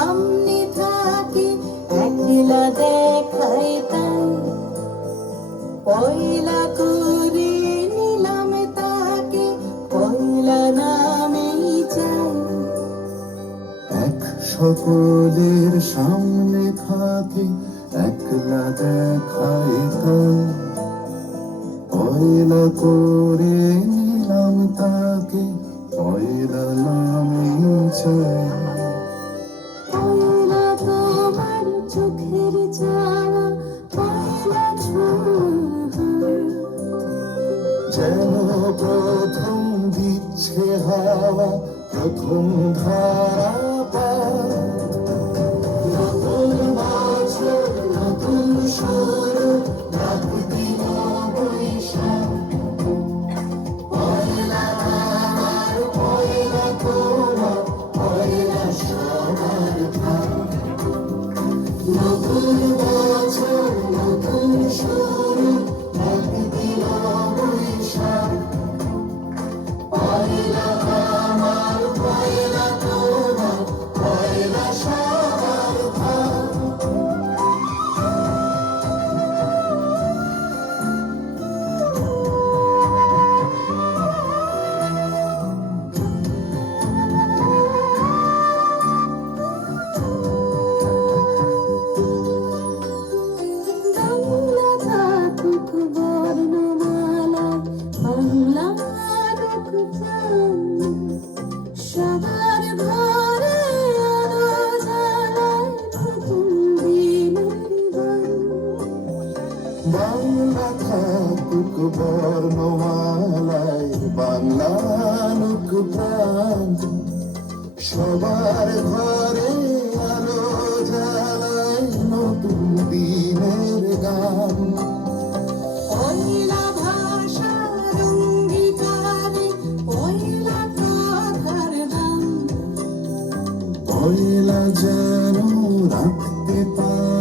সামনে থাকে একলা দেখাই তাই পয়লা করে নিলাম তাকে পয়লা নামেই চাই এক সকলের সামনে থাকে একলা দেখাই তাই পয়লা করে নিলাম তাকে পয়লা নামেই চাই পয়লা তোমার চোখের যাওয়া পয়লা ছোঁয়া যেন প্রথম দিচ্ছে হাওয়া প্রথম ধারা পায় নতুন বছর নতুন শুরু ডাক দিল বৈশাখ পয়লা আমার পয়লা তোমার পয়লা সবার ভাই নতুন বছর নতুন শুরু ডাক দিল বৈশাখ পয়লা আমার পয়লা তোমার পয়লা সবার ভাই বাংলা থাকুক বর্ণমালা বাংলা আলোক চান সবার ঘরে আলো জ্বালায় নতুন দিনের গান বাংলা থাকুক বর্ণমালায় বাংলানুক প্রাণ সবার ঘরে আলো জ্বালায় নতুন দিনের গান পয়লা ভাষার অঙ্গীকারে পয়লা কথার দাম পয়লা যেন রাখতে পারে